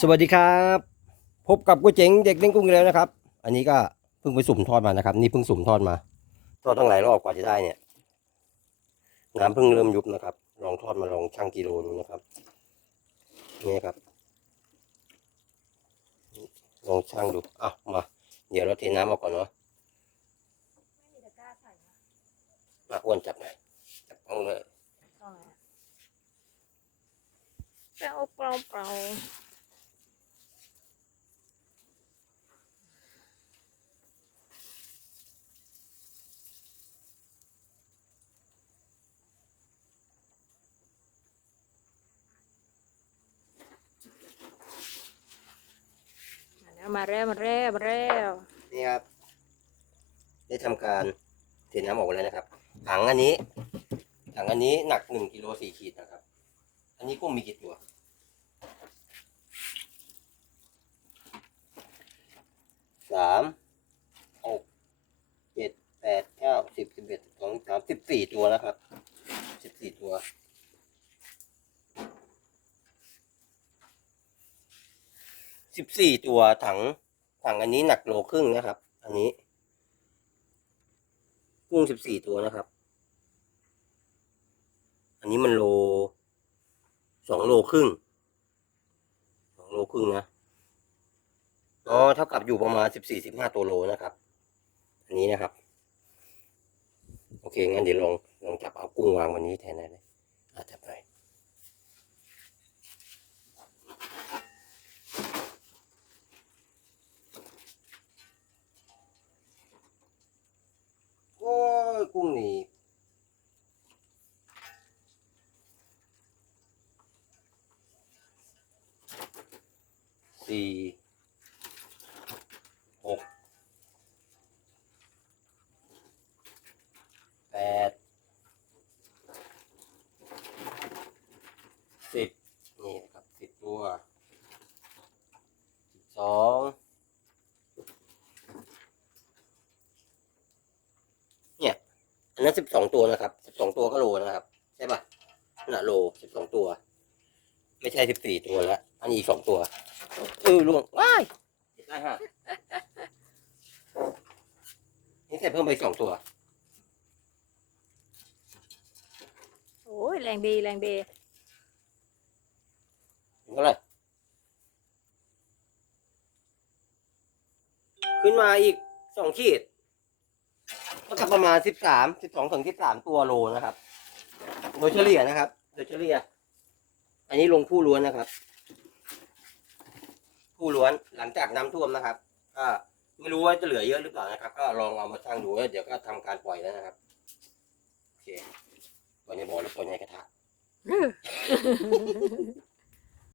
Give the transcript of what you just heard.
สวัสดีครับ พบกับก๋วยเจ๋งเด็กเล่นกุ้งแล้วนะครับ อันนี้ก็เพิ่งไปสุ่มทอดมานะครับ นี่เพิ่งสุ่มทอดมา ทอดตั้งหลายรอบกว่าจะได้เนี่ยน้ำเพิ่งเริ่มยุบนะครับ ลองทอดมาลองชั่งกิโลดูนะครับนี่ครับ ลองชั่งดูอะมา เดี๋ยวเราเทน้ำออกก่อนเนาะมาอ้วนจับหน่อยจับเอาเลย เปล่าเปล่าเปล่า มาแล้วมาแล้วมาแล้วมานี่ครับ ได้ทำการเทน้ำออกแล้วนะครับ ถังอันนี้ ถังอันนี้หนักหนึ่งกิโลสี่ขีดนะครับ อันนี้กุ้งมีกี่ตัว สามหกเจ็ดแปดเก้าสิบสิบเอ็ดสองสามสิบสี่ตัวนะครับสี่ตัว สิบสี่ตัวถังถังอันนี้หนักโลครึ่งนะครับ อันนี้ กุ้งสิบสี่ตัวนะครับ อันนี้มันโลสองโลครึ่งสองโลครึ่งนะอ๋อเท่ากับอยู่ประมาณสิบสี่สิบห้าตัวโลนะครับ อันนี้นะครับ โอเคงั้นเดี๋ยวลองลองจับเอากุ้งวางวันนี้แทนได้เลยอาจับไปโอ้ย กุ้งนี่สี่หกแปดสิบนี่นะครับสิบตัวสิบสองเนี่ย อั นนั้นสิบสองตัวนะครับสิบสองตัวก็โลนะครับ ใช่ปะน่ะโลสิบสองตัว ไม่ใช่สิบสี่ตัวแล้วอันนี้อีกสองตัวเออล่วงว้ายได้ฮะนี่ใส่เพิ่มไปอีกสองตัว โอ้ยแรงดีแรงดีเท่าไหร่ขึ้นมาอีกสองขีด ก็จะประมาณสิบสามสิบสองถึงสิบสามตัวโลนะครับ โดยเฉลี่ยนะครับ โดยเฉลี่ย อันนี้ลงผู้ล้วนนะครับ ผู้ล้วนหลังจากน้ำท่วมนะครับก็ไม่รู้ว่าจะเหลือเยอะหรือเปล่านะครับ ก็ลองเอามาชั่งดูแล้วเดี๋ยวก็ทำการปล่อยแล้วนะครับโอเคปล่อยในบ่อแล้วปล่อยในกระทะ